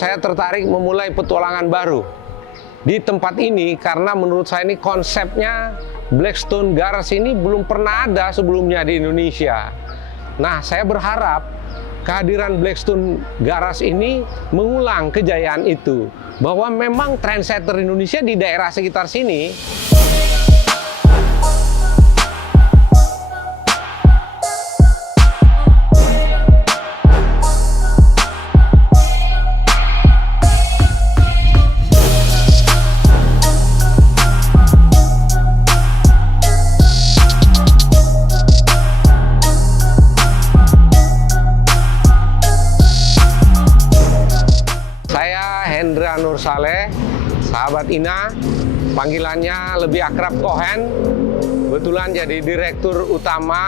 saya tertarik memulai petualangan baru di tempat ini karena menurut saya ini konsepnya Blackstone Garage ini belum pernah ada sebelumnya di Indonesia. Nah, saya berharap kehadiran Blackstone Garage ini mengulang kejayaan itu, bahwa memang trendsetter Indonesia di daerah sekitar sini. Hendra Nur Saleh, sahabat Ina, panggilannya lebih akrab Kohen. Kebetulan jadi direktur utama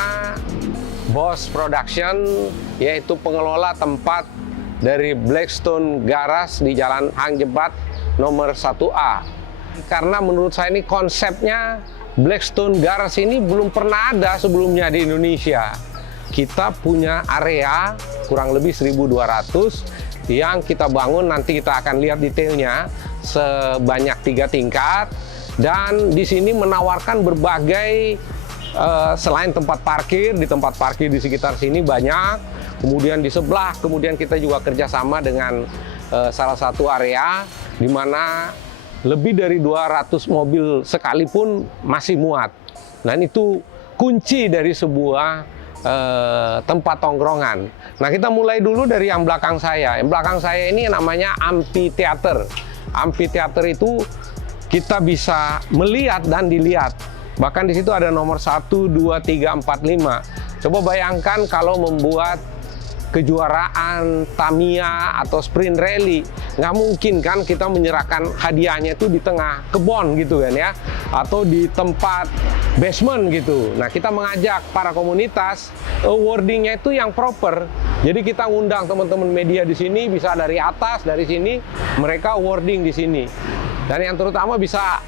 Boss Production, yaitu pengelola tempat dari Blackstone Garage di Jalan Hang Jebat nomor 1A. Karena menurut saya ini konsepnya Blackstone Garage ini belum pernah ada sebelumnya di Indonesia. Kita punya area kurang lebih 1.200 yang kita bangun, nanti kita akan lihat detailnya, sebanyak 3 tingkat. Dan di sini menawarkan berbagai selain tempat parkir, di tempat parkir di sekitar sini banyak, kemudian di sebelah, kemudian kita juga kerjasama dengan salah satu area di mana lebih dari 200 mobil sekalipun masih muat. Dan itu kunci dari sebuah tempat tongkrongan. Nah, kita mulai dulu dari yang belakang saya. Yang belakang saya ini namanya amphitheater. Amphitheater itu kita bisa melihat dan dilihat. Bahkan di situ ada nomor 1, 2, 3, 4, 5. Coba bayangkan kalau membuat kejuaraan Tamiya atau sprint rally, nggak mungkin kan kita menyerahkan hadiahnya itu di tengah kebun gitu kan ya, atau di tempat basement gitu. Nah, kita mengajak para komunitas, awardingnya itu yang proper. Jadi kita ngundang teman-teman media di sini, bisa dari atas, dari sini, mereka awarding di sini. Dan yang terutama bisa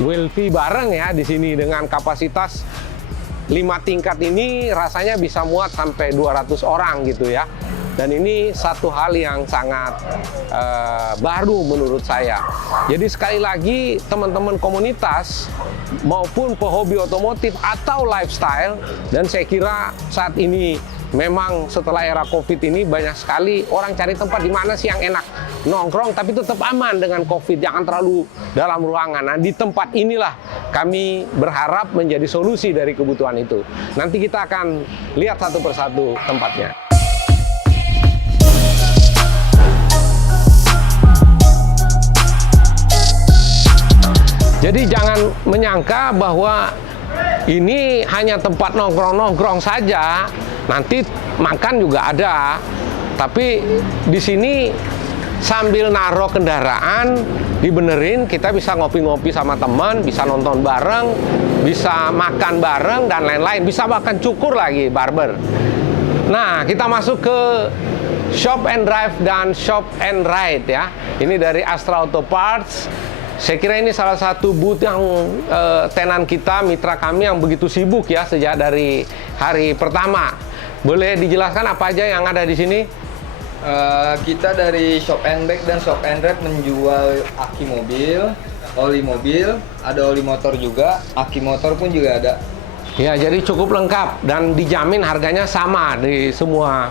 selfie bareng ya di sini dengan kapasitas 5 tingkat ini rasanya bisa muat sampai 200 orang gitu ya. Dan ini satu hal yang sangat baru menurut saya. Jadi sekali lagi teman-teman komunitas maupun pehobi otomotif atau lifestyle, dan saya kira saat ini memang setelah era COVID ini banyak sekali orang cari tempat di mana sih yang enak nongkrong tapi tetap aman dengan COVID, jangan terlalu dalam ruangan. Nah, di tempat inilah kami berharap menjadi solusi dari kebutuhan itu. Nanti kita akan lihat satu persatu tempatnya. Jadi jangan menyangka bahwa ini hanya tempat nongkrong-nongkrong saja. Nanti makan juga ada. Tapi di sini sambil naruh kendaraan, dibenerin, kita bisa ngopi-ngopi sama teman, bisa nonton bareng, bisa makan bareng, dan lain-lain. Bisa bahkan cukur lagi, barber. Nah, kita masuk ke Shop and Drive dan Shop and Ride ya. Ini dari Astra Auto Parts. Saya kira ini salah satu booth yang tenan kita, mitra kami yang begitu sibuk ya sejak dari hari pertama. Boleh dijelaskan apa aja yang ada di sini? Kita dari Shop and Bike dan Shop and Ride menjual aki mobil, mobil, ada oli motor juga, aki motor pun juga ada. Ya, jadi cukup lengkap dan dijamin harganya sama di semua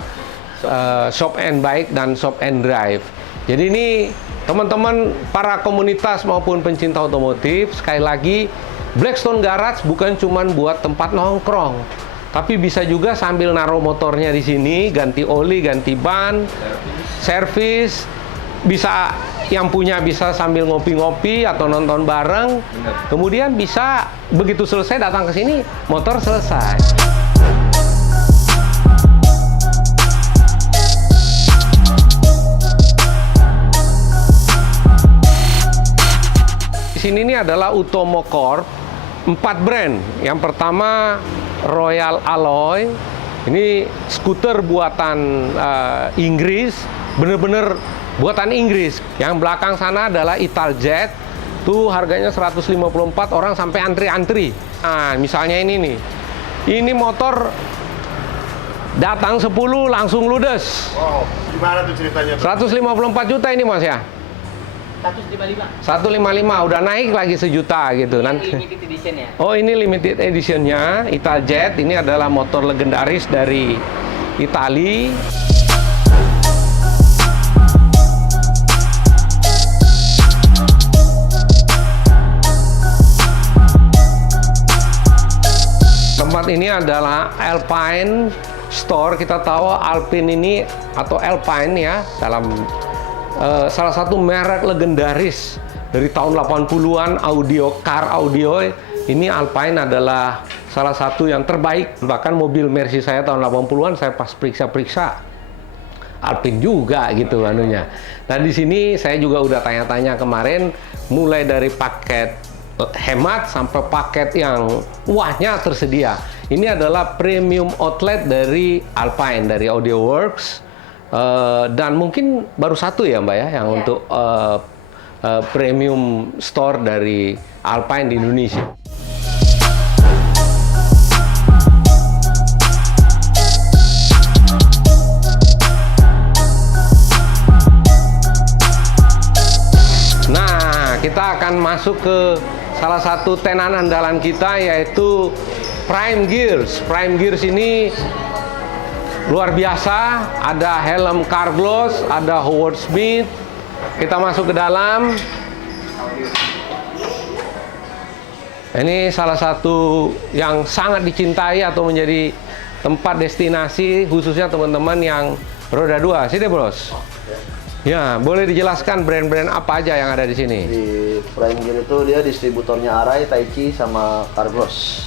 Shop and Bike dan Shop and Drive. Jadi ini teman-teman para komunitas maupun pencinta otomotif, sekali lagi Blackstone Garage bukan cuma buat tempat nongkrong, tapi bisa juga sambil naruh motornya di sini, ganti oli, ganti ban, servis, bisa yang punya bisa sambil ngopi-ngopi atau nonton bareng. Kemudian bisa begitu selesai datang ke sini, motor selesai. Di sini ini adalah Utomo Corp, 4 brand. Yang pertama Royal Alloy, ini skuter buatan Inggris, bener-bener buatan Inggris. Yang belakang sana adalah Italjet, tuh harganya 154, orang sampai antri-antri. Nah, misalnya ini nih, ini motor datang 10 langsung ludes. Wow, gimana tuh ceritanya? 154 juta ini Mas ya? 155. 155 udah naik lagi sejuta gitu nanti. Limited edition ya. Oh ini limited editionnya Italjet. Ini adalah motor legendaris dari Itali. Tempat ini adalah Alpine Store. Kita tahu Alpine ini atau Alpine ya dalam salah satu merek legendaris dari tahun 80-an car audio. Ini Alpine adalah salah satu yang terbaik. Bahkan mobil Mercy saya tahun 80-an saya pas periksa-periksa Alpine juga gitu anunya. Nah di sini saya juga udah tanya-tanya kemarin, mulai dari paket hemat sampai paket yang wahnya tersedia. Ini adalah premium outlet dari Alpine, dari AudioWorks. Dan mungkin baru satu ya Mbak ya yang untuk premium store dari Alpine di Indonesia. Nah, kita akan masuk ke salah satu tenan andalan kita yaitu Prime Gears. Prime Gears ini luar biasa, ada helm Carglass, ada Howard Smith. Kita masuk ke dalam. Ini salah satu yang sangat dicintai atau menjadi tempat destinasi khususnya teman-teman yang roda 2. Sini Bros. Ya, boleh dijelaskan brand-brand apa aja yang ada di sini? Di Prime Gear itu dia distributornya Arai, Taichi, sama Carglass.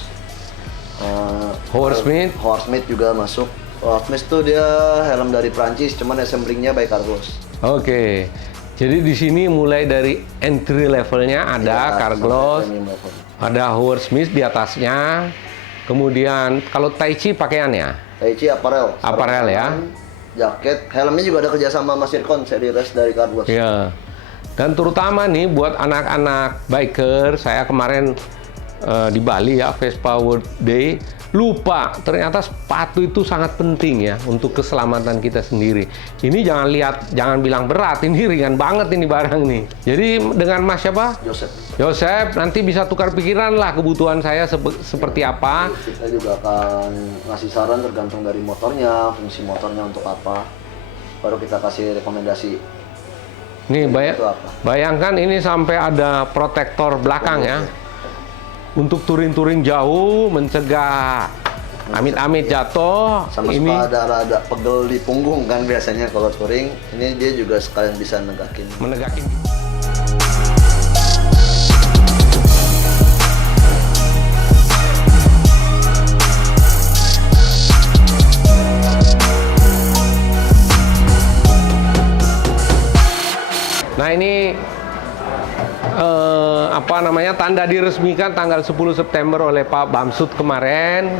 Howard Smith. Howard Smith juga masuk. Howard Smith tuh dia helm dari Prancis, cuman assemblingnya by Carglass. Oke, jadi di sini mulai dari entry levelnya ada Ya, Carglass, sampai premium level. ada Howard Smith di atasnya. Kemudian kalau Taichi pakaiannya, Taichi apparel. Apparel ya. Jaket, helmnya juga ada kerjasama sama Sircon, seri race dari Carglass. ya. Dan terutama nih buat anak-anak biker, saya kemarin di Bali ya Vespa World Day. Lupa, ternyata sepatu itu sangat penting ya untuk keselamatan kita sendiri. Ini jangan bilang berat, ini ringan banget ini barang nih. Jadi dengan Mas siapa? Joseph, nanti bisa tukar pikiran lah kebutuhan saya seperti apa. Kita juga akan ngasih saran tergantung dari motornya, fungsi motornya untuk apa. Baru kita kasih rekomendasi. Nih Itu apa? bayangkan ini sampai ada protektor belakang ya. Untuk touring-touring jauh, mencegah amit-amit jatuh. Sama ini suka ada pegel di punggung kan biasanya kalau touring. Ini dia juga sekalian bisa negakin. menegakin. Nah ini apa namanya, tanda diresmikan tanggal 10 September oleh Pak Bamsud kemarin.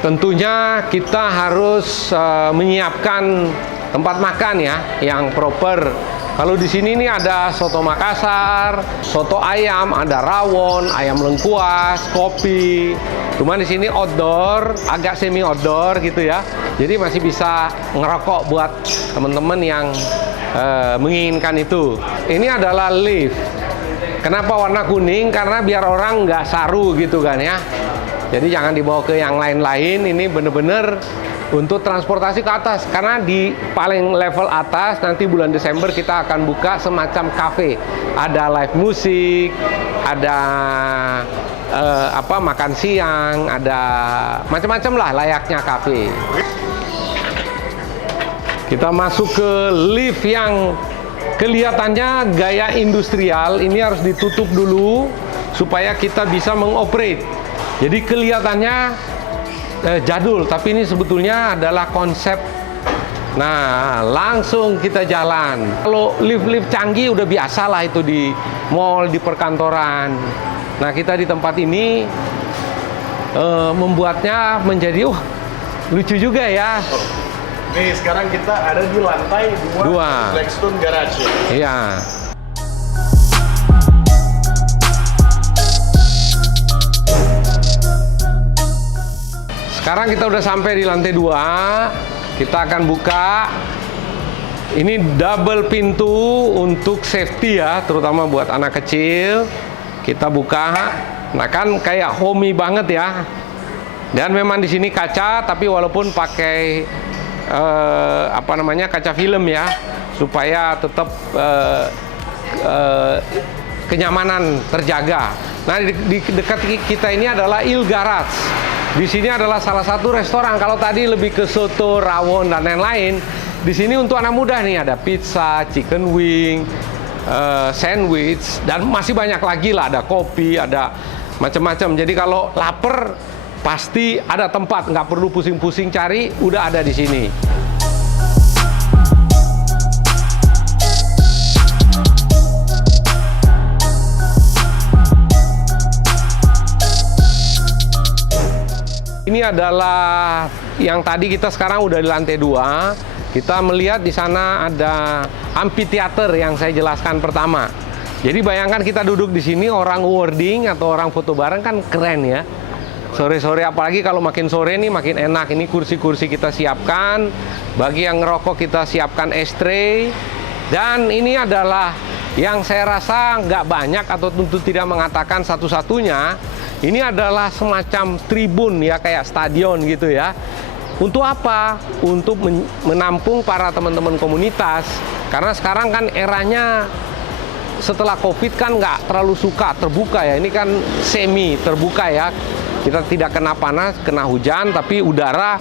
Tentunya kita harus menyiapkan tempat makan ya yang proper. Kalau di sini nih ada soto Makassar, soto ayam, ada rawon, ayam lengkuas, kopi. Cuman di sini outdoor, agak semi outdoor gitu ya. Jadi masih bisa ngerokok buat teman-teman yang menginginkan itu. Ini adalah lift. Kenapa warna kuning? Karena biar orang nggak saru gitu kan ya. Jadi jangan dibawa ke yang lain-lain. Ini bener-bener untuk transportasi ke atas. Karena di paling level atas nanti bulan Desember kita akan buka semacam cafe. Ada live musik, ada makan siang, ada macam-macam lah layaknya cafe. Kita masuk ke lift yang kelihatannya gaya industrial. Ini harus ditutup dulu supaya kita bisa mengoperate. Jadi kelihatannya jadul, tapi ini sebetulnya adalah konsep. Nah, langsung kita jalan. Kalau lift-lift canggih udah biasa lah itu di mall, di perkantoran. Nah, kita di tempat ini membuatnya menjadi lucu juga ya. Nih, sekarang kita ada di lantai 2 Blackstone Garage. Iya. Sekarang kita udah sampai di lantai 2. Kita akan buka. Ini double pintu untuk safety ya, terutama buat anak kecil. Kita buka. Nah kan kayak homey banget ya. Dan memang di sini kaca, tapi walaupun pakai kaca film ya, supaya tetap kenyamanan terjaga. Nah di dekat kita ini adalah Il Garage. Di sini adalah salah satu restoran. Kalau tadi lebih ke soto, rawon dan lain-lain, di sini untuk anak muda nih ada pizza, chicken wing, sandwich, dan masih banyak lagi lah. Ada kopi, ada macam-macam. Jadi kalau lapar pasti ada tempat, nggak perlu pusing-pusing cari, udah ada di sini. Ini adalah yang tadi kita sekarang udah di lantai 2. Kita melihat di sana ada amphitheater yang saya jelaskan pertama. Jadi bayangkan kita duduk di sini, orang wording atau orang foto bareng kan keren ya. Sore-sore, apalagi kalau makin sore nih makin enak. Ini kursi-kursi kita siapkan. Bagi yang ngerokok kita siapkan ashtray. Dan ini adalah yang saya rasa nggak banyak atau tentu tidak mengatakan satu-satunya. Ini adalah semacam tribun ya, kayak stadion gitu ya. Untuk apa? Untuk menampung para teman-teman komunitas. Karena sekarang kan eranya setelah COVID kan nggak terlalu suka terbuka ya. Ini kan semi terbuka ya. Kita tidak kena panas, kena hujan, tapi udara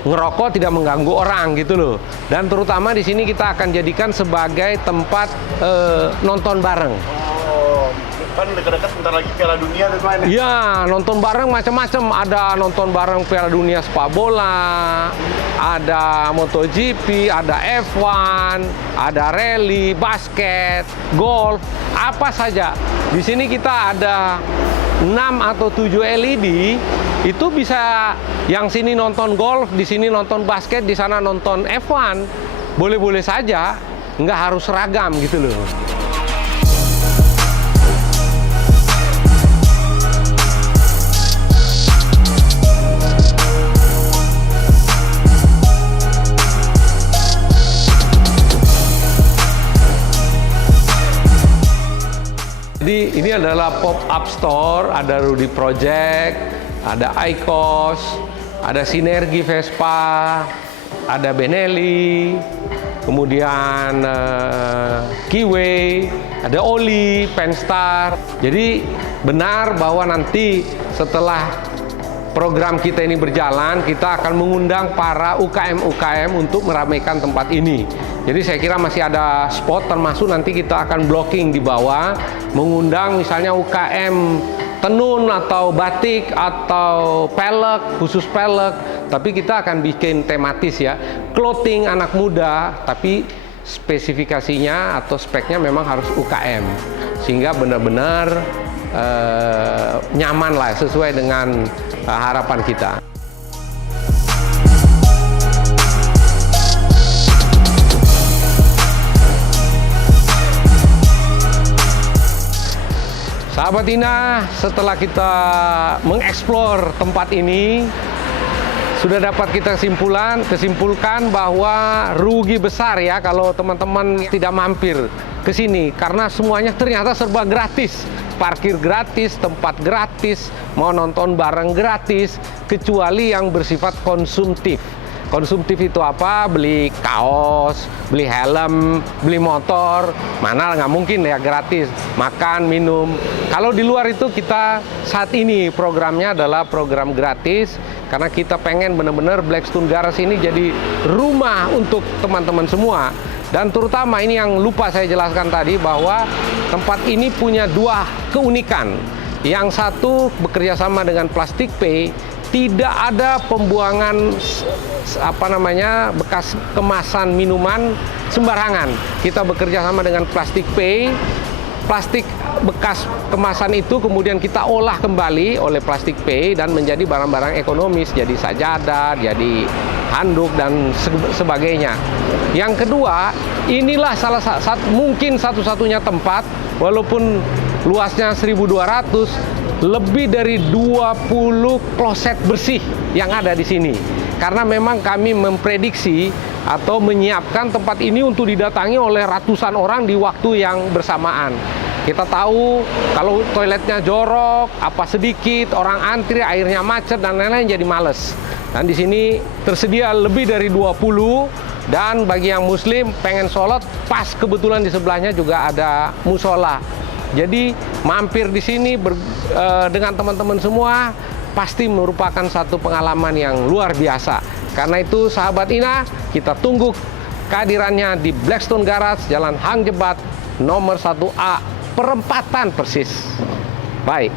ngerokok tidak mengganggu orang gitu loh. Dan terutama di sini kita akan jadikan sebagai tempat nonton bareng. Kan dekat-dekat sebentar lagi Piala Dunia tuh kan? Iya, nonton bareng macam-macam. Ada nonton bareng Piala Dunia sepak bola, ada MotoGP, ada F1, ada rally, basket, golf, apa saja. Di sini kita ada 6 atau 7 LED. Itu bisa yang sini nonton golf, di sini nonton basket, di sana nonton F1. Boleh-boleh saja, nggak harus seragam gitu loh. Jadi ini adalah pop-up store, ada Rudy Project, ada Icos, ada Sinergi Vespa, ada Benelli, kemudian Kiway, ada Oli, Penstar. Jadi benar bahwa nanti setelah program kita ini berjalan, kita akan mengundang para UKM-UKM untuk meramaikan tempat ini. Jadi saya kira masih ada spot, termasuk nanti kita akan blocking di bawah, mengundang misalnya UKM tenun atau batik atau pelek, khusus pelek. Tapi kita akan bikin tematis ya, clothing anak muda, tapi spesifikasinya atau speknya memang harus UKM. Sehingga benar-benar nyaman lah, sesuai dengan harapan kita. Sahabat Ina, setelah kita mengeksplor tempat ini, sudah dapat kita kesimpulkan bahwa rugi besar ya kalau teman-teman tidak mampir ke sini, karena semuanya ternyata serba gratis. Parkir gratis, tempat gratis, mau nonton bareng gratis, kecuali yang bersifat konsumtif. Konsumtif itu apa? Beli kaos, beli helm, beli motor, mana nggak mungkin ya gratis. Makan, minum. Kalau di luar itu kita saat ini programnya adalah program gratis, karena kita pengen benar-benar Blackstone Garage ini jadi rumah untuk teman-teman semua. Dan terutama ini yang lupa saya jelaskan tadi, bahwa tempat ini punya 2 keunikan. Yang satu bekerja sama dengan Plastic Pay, tidak ada pembuangan bekas kemasan minuman sembarangan. Kita bekerja sama dengan Plastic Pay. Plastik bekas kemasan itu kemudian kita olah kembali oleh Plastic Pay dan menjadi barang-barang ekonomis, jadi sajadah, jadi handuk dan sebagainya. Yang kedua, inilah mungkin satu-satunya tempat, walaupun luasnya 1.200, lebih dari 20 kloset bersih yang ada di sini. Karena memang kami memprediksi atau menyiapkan tempat ini untuk didatangi oleh ratusan orang di waktu yang bersamaan. Kita tahu kalau toiletnya jorok, apa sedikit, orang antri, airnya macet dan lain-lain, jadi males. Dan di sini tersedia lebih dari 20, dan bagi yang muslim pengen sholat, pas kebetulan di sebelahnya juga ada musola. Jadi mampir di sini dengan teman-teman semua pasti merupakan satu pengalaman yang luar biasa. Karena itu sahabat Ina, kita tunggu kehadirannya di Blackstone Garage, Jalan Hang Jebat, nomor 1A, Perempatan Persis. Baik.